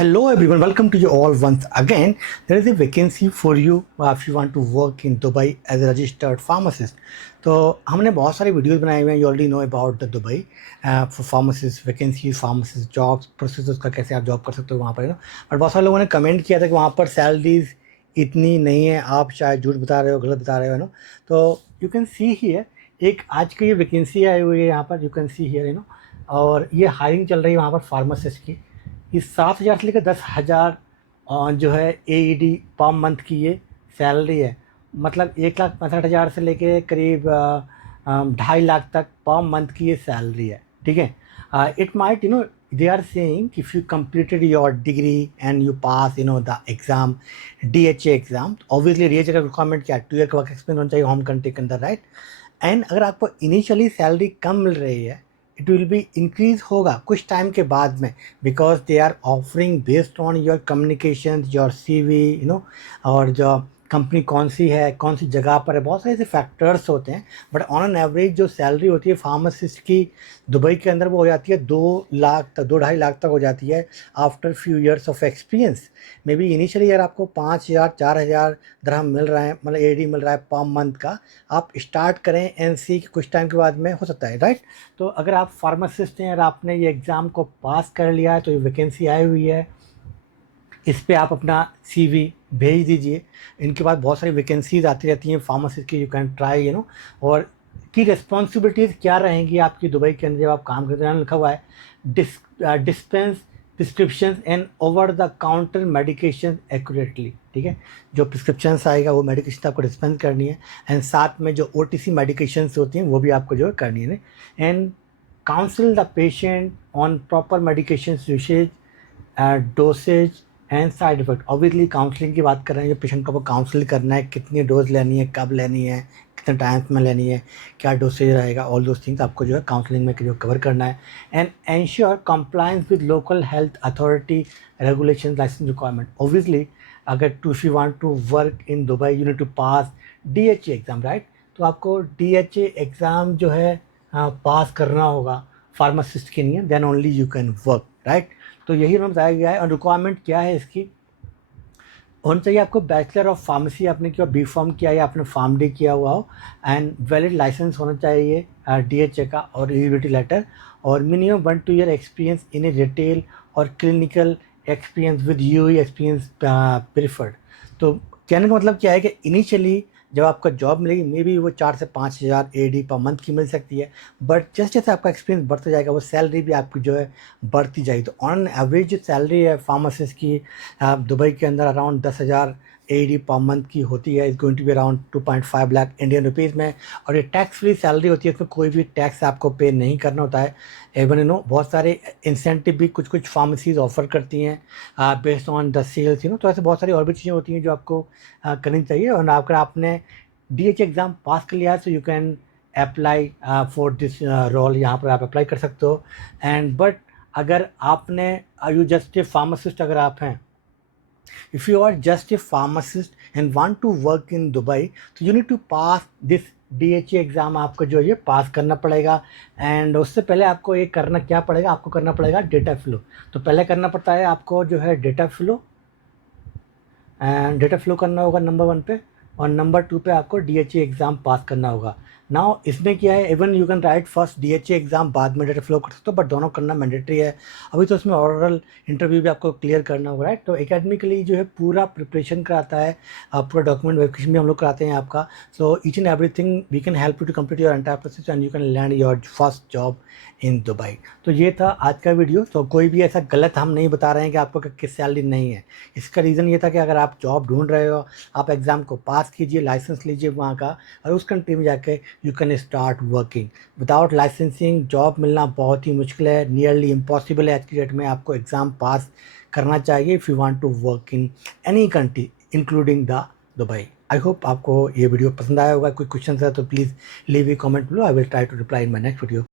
Hello everyone, welcome to you all once again. There is a vacancy for you if you want to work in Dubai as a registered pharmacist. तो हमने बहुत सारे videos बनाए हुए हैं. You already know about the Dubai for pharmacist vacancy, pharmacist jobs, process उसका कैसे आप जॉब कर सकते हो वहाँ पर, बट बहुत सारे लोगों ने कमेंट किया था कि वहाँ पर सैलरीज इतनी नहीं है, आप शायद झूठ बता रहे हो, गलत बता रहे हो, तो यू कैन सी हियर एक आज की ये वैकेंसी आई हुई है यहाँ पर, यू कैन सी हियर, और ये हायरिंग चल रही है वहाँ पर फार्मासिस्ट की. इस 7,000 से लेकर 10,000 जो है AED पर मंथ की ये सैलरी है. मतलब 1,65,000 से लेके करीब 2.5 लाख तक पर मंथ की ये सैलरी है. ठीक है. It might they are saying if you completed your degree and you pass the exam, DHA exam, obviously DHA का requirement क्या है, 2 year का वर्क एक्सपीरियंस होना चाहिए होम कंट्री के अंदर, राइट. एंड अगर आपको इनिशियली सैलरी कम मिल रही है, इट विल बी इंक्रीज होगा कुछ टाइम के बाद में, because they are offering based on your communication, your CV, और जो कंपनी कौन सी है, कौन सी जगह पर है, बहुत सारे ऐसे फैक्टर्स होते हैं. बट ऑन एन एवरेज जो सैलरी होती है फार्मासिस्ट की दुबई के अंदर वो हो जाती है 2 लाख तक, 2-2.5 लाख तक हो जाती है after few years of experience. May be initially अगर आपको 5,000-4,000 दरहम मिल रहा है, मतलब AED मिल रहा है पर मंथ का, आप स्टार्ट करें NC कुछ टाइम के बाद में हो सकता है, राइट. तो अगर आप फार्मासिस्ट हैं और आपने ये एग्ज़ाम को पास कर लिया है तो ये वैकेंसी आई हुई है, इस पे आप अपना CV भेज दीजिए. इनके पास बहुत सारी वैकेंसीज आती रहती हैं फार्मासिस्ट की, यू कैन ट्राई, और की रिस्पॉन्सिबिलिटीज़ क्या रहेंगी आपकी दुबई के अंदर जब आप काम करते हैं. लिखा हुआ है dispense prescription and over the counter medication accurately. ठीक है. जो प्रिस्क्रिप्शंस आएगा वो मेडिकेशन आपको डिस्पेंस करनी है, एंड साथ में जो OTC मेडिकेशंस होती हैं वो भी आपको जो है करनी है. And council the patient on proper medication usage, dosage and side effect. Obviously counselling की बात कर रहे हैं, जो पेशेंट को वो काउंसिल करना है, कितनी डोज लेनी है, कब लेनी है, कितने टाइम में लेनी है, क्या डोसेज रहेगा, ऑल दोज थिंग्स आपको जो है काउंसलिंग में जो कवर करना है. And ensure compliance with local health authority regulation license requirement. Obviously अगर if you want to work in Dubai you need to pass DHA exam, right. तो आपको DHA एग्ज़ाम जो है पास करना होगा फार्मासिस्ट के लिए, then only you can work, right. तो यही हमें बताया गया है. और रिक्वायरमेंट क्या है इसकी, होना चाहिए आपको बैचलर ऑफ फार्मेसी आपने किया, B.Pharm किया या आपने PharmD किया हुआ हो, एंड वैलिड लाइसेंस होना चाहिए DHA का और एलिजिबिलिटी लेटर, और minimum 1-2 year experience in a retail और clinical experience with UAE experience preferred. तो कहने का मतलब क्या है कि इनिशियली जब आपका जॉब मिलेगी मे बी वो 4 से 5,000 AED पर मंथ की मिल सकती है, बट जैसे जैसे आपका एक्सपीरियंस बढ़ता जाएगा वो सैलरी भी आपकी जो है बढ़ती जाएगी. तो ऑन एवरेज जो सैलरी है फार्मासिस्ट की दुबई के अंदर अराउंड 10,000 AED पर मंथ की होती है. Is going to be around 2.5 lakh Indian rupees में. और ये टैक्स फ्री सैलरी होती है, इसमें कोई भी टैक्स आपको पे नहीं करना होता है. एवन बहुत सारे इंसेंटिव भी कुछ कुछ फार्मेसीज ऑफर करती हैं बेस्ड ऑन द सेल्स, तो ऐसे बहुत सारी और भी चीज़ें होती हैं जो आपको करनी चाहिए. और अगर आपने DHA एग्ज़ाम पास कर लिया है तो you can apply for this role, यहाँ पर आप अप्लाई कर सकते हो. एंड बट अगर आपने यू जस्ट ए फार्मासिस्ट अगर आप हैं, if you are just a pharmacist and want to work in Dubai, तो you need to pass this DHA exam आपको जो ये पास करना पड़ेगा. एंड उससे पहले आपको ये करना क्या पड़ेगा, आपको करना पड़ेगा डेटा फ्लो. तो पहले करना पड़ता है आपको जो है data flow, and data flow करना होगा नंबर 1 पे, और नंबर 2 पे आपको DHA एग्ज़ाम पास करना होगा. नाउ इसमें क्या है, even you can write first DHA exam, बाद में डेटा फ्लो कर सकते हो, बट दोनों करना मैंडेटरी है. अभी तो इसमें ओरल इंटरव्यू भी आपको क्लियर करना होगा, राइट. तो एकेडमी के लिए जो है पूरा प्रिपरेशन कराता है, पूरा डॉक्यूमेंट वेरिफिकेशन भी हम लोग कराते हैं आपका. So each and everything we can help you to complete your entire process and you can land your first job in Dubai. तो ये था आज का वीडियो. तो कोई भी ऐसा गलत हम नहीं बता रहे हैं कि आपको किस सैलरी नहीं है. इसका रीज़न ये था कि अगर आप जॉब ढूंढ रहे हो, आप एग्ज़ाम को पास कीजिए, लाइसेंस लीजिए वहाँ का, और उस कंट्री में जाके you can start working. Without licensing job मिलना बहुत ही मुश्किल है, नियरली इम्पॉसिबल है आज की डेट में. आपको एग्ज़ाम पास करना चाहिए if you want to work in any country including the Dubai. I hope आपको ये वीडियो पसंद आया होगा. कोई क्वेश्चन है तो please leave a comment below, I will try to reply in my next video.